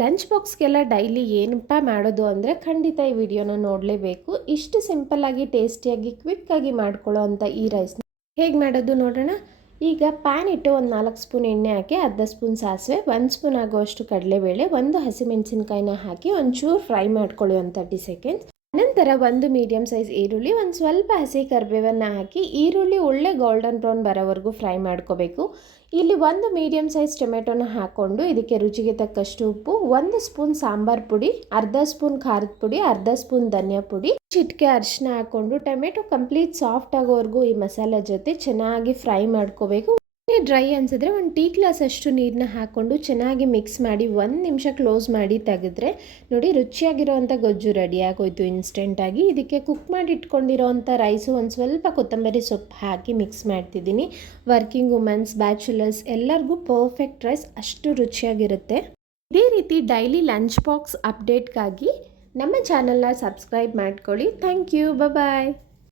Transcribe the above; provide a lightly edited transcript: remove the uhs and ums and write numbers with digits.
Lunch ಬಾಕ್ಸ್ಗೆಲ್ಲ daily ಏನಪ್ಪ ಮಾಡೋದು ಅಂದರೆ ಖಂಡಿತ ಈ ವಿಡಿಯೋನ ನೋಡಲೇಬೇಕು. ಇಷ್ಟು ಸಿಂಪಲ್ಲಾಗಿ ಟೇಸ್ಟಿಯಾಗಿ ಕ್ವಿಕ್ಕಾಗಿ ಮಾಡ್ಕೊಳ್ಳೋ ಅಂಥ ಈ ರೈಸ್ನ ಹೇಗೆ ಮಾಡೋದು ನೋಡೋಣ. ಈಗ ಪ್ಯಾನ್ ಇಟ್ಟು ಒಂದು 4 ಸ್ಪೂನ್ ಎಣ್ಣೆ ಹಾಕಿ, ಅರ್ಧ ಸ್ಪೂನ್ ಸಾಸಿವೆ, 1 ಸ್ಪೂನ್ ಆಗುವಷ್ಟು ಕಡಲೆಬೇಳೆ, 1 ಹಸಿಮೆಣಸಿನ್ಕಾಯಿನ ಹಾಕಿ ಒಂಚೂರು ಫ್ರೈ ಮಾಡ್ಕೊಳ್ಳಿ ಒಂದು 30 ಸೆಕೆಂಡ್ಸ್. ನಂತರ 1 ಮೀಡಿಯಮ್ ಸೈಜ್ ಈರುಳ್ಳಿ, ಒಂದು ಸ್ವಲ್ಪ ಹಸಿ ಕರಿಬೇವನ್ನು ಹಾಕಿ ಈರುಳ್ಳಿ ಒಳ್ಳೆ ಗೋಲ್ಡನ್ ಬ್ರೌನ್ ಬರೋವರೆಗೂ ಫ್ರೈ ಮಾಡ್ಕೋಬೇಕು. ಇಲ್ಲಿ 1 ಮೀಡಿಯಮ್ ಸೈಜ್ ಟೊಮೆಟೊನ ಹಾಕ್ಕೊಂಡು ಇದಕ್ಕೆ ರುಚಿಗೆ ತಕ್ಕಷ್ಟು ಉಪ್ಪು, 1 ಸ್ಪೂನ್ ಸಾಂಬಾರ್ ಪುಡಿ, ಅರ್ಧ ಸ್ಪೂನ್ ಖಾರದ ಪುಡಿ, ಅರ್ಧ ಸ್ಪೂನ್ ಧನಿಯಾ ಪುಡಿ, ಚಿಟಿಕೆ ಅರಿಶಿನ ಹಾಕ್ಕೊಂಡು ಟೊಮೆಟೊ ಕಂಪ್ಲೀಟ್ ಸಾಫ್ಟ್ ಆಗೋವರೆಗೂ ಈ ಮಸಾಲೆ ಜೊತೆ ಚೆನ್ನಾಗಿ ಫ್ರೈ ಮಾಡ್ಕೋಬೇಕು. ಡ್ರೈ ಅನಿಸಿದ್ರೆ 1 ಟೀ ಗ್ಲಾಸ್ ಅಷ್ಟು ನೀರನ್ನ ಹಾಕ್ಕೊಂಡು ಚೆನ್ನಾಗಿ ಮಿಕ್ಸ್ ಮಾಡಿ 1 ನಿಮಿಷ ಕ್ಲೋಸ್ ಮಾಡಿ ತೆಗೆದ್ರೆ ನೋಡಿ ರುಚಿಯಾಗಿರೋವಂಥ ಗೊಜ್ಜು ರೆಡಿ ಆಗೋಯ್ತು ಇನ್ಸ್ಟೆಂಟಾಗಿ. ಇದಕ್ಕೆ ಕುಕ್ ಮಾಡಿ ಇಟ್ಕೊಂಡಿರೋವಂಥ ರೈಸು ಒಂದು ಸ್ವಲ್ಪ ಕೊತ್ತಂಬರಿ ಸೊಪ್ಪು ಹಾಕಿ ಮಿಕ್ಸ್ ಮಾಡ್ತಿದ್ದೀನಿ. ವರ್ಕಿಂಗ್ ವುಮೆನ್ಸ್, ಬ್ಯಾಚುಲರ್ಸ್ ಎಲ್ಲರಿಗೂ ಪರ್ಫೆಕ್ಟ್ ರೈಸ್, ಅಷ್ಟು ರುಚಿಯಾಗಿರುತ್ತೆ. ಇದೇ ರೀತಿ ಡೈಲಿ ಲಂಚ್ ಬಾಕ್ಸ್ ಅಪ್ಡೇಟ್ಗಾಗಿ ನಮ್ಮ ಚಾನಲ್ನ ಸಬ್ಸ್ಕ್ರೈಬ್ ಮಾಡ್ಕೊಳ್ಳಿ. Thank you, bye.